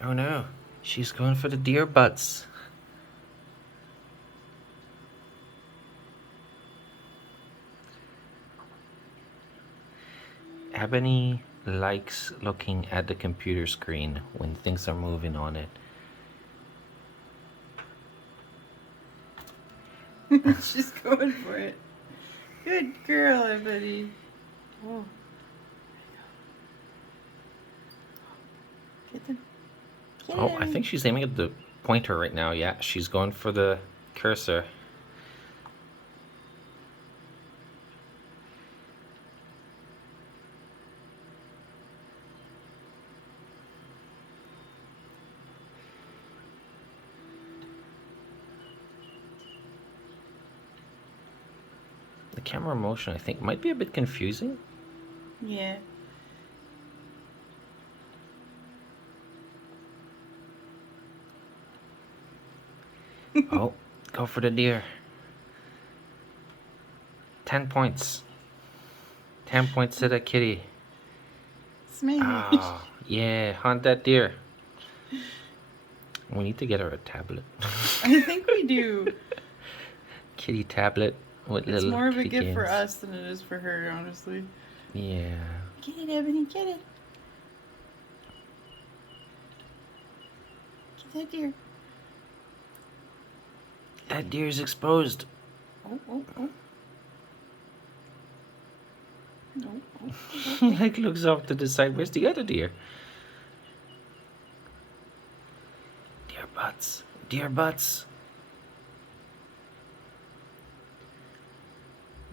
Oh no, she's going for the deer butts. Ebony likes looking at the computer screen when things are moving on it. She's going for it. Good girl, Ebony. Oh. Kitten. Oh, I think she's aiming at the pointer right now. Yeah, she's going for the cursor. The camera motion, I think, might be a bit confusing. Yeah. Oh, go for the deer. 10 points. 10 points to the kitty. Smash. Ah, yeah, hunt that deer. We need to get her a tablet. I think we do. Kitty tablet with It's little more of a kitty gift games. for us than it is for her, honestly. Yeah. Get it, Ebony, get it. Get that deer. That deer's exposed. Oh, oh, oh. No, oh, He like looks off to the side. Where's the other deer? Deer butts. Deer butts.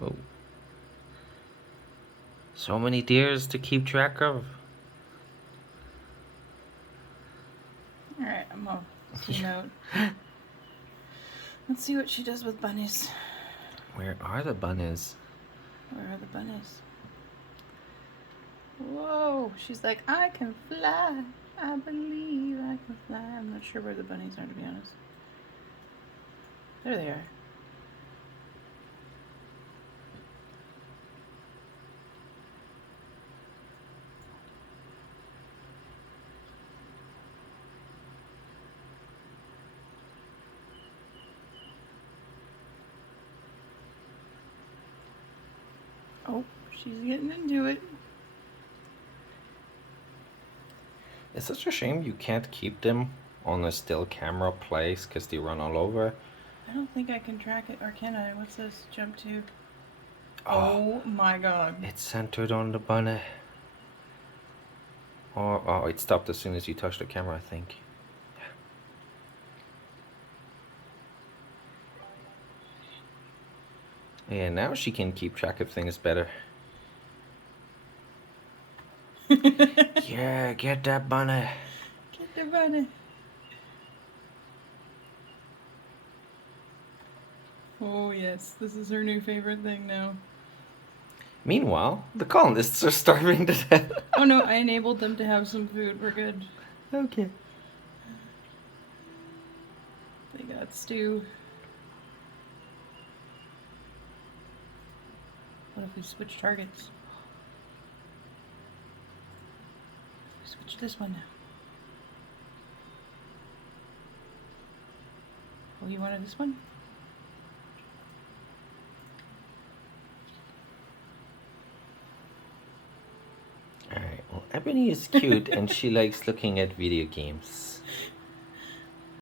Oh. So many deers to keep track of. Alright, I'm gonna zoom out. Let's see what she does with bunnies. Where are the bunnies? Where are the bunnies? Whoa, she's like, I can fly. I believe I can fly. I'm not sure where the bunnies are, to be honest. There they are. Oh, she's getting into it. It's such a shame you can't keep them on a still camera place because they run all over. I don't think I can track it, or can I? What's this? Jump to. Oh, Oh my god. it's centered on the bunny. Oh, it stopped as soon as you touched the camera, I think. Yeah, now she can keep track of things better. Yeah, get that bunny. Get the bunny. Oh yes, this is her new favorite thing now. Meanwhile, the colonists are starving to death. Oh no, I enabled them to have some food. We're good. Okay. They got stew. What if we switch targets? Switch this one now. Oh, you wanted this one? Alright, well, Ebony is cute and she likes looking at video games.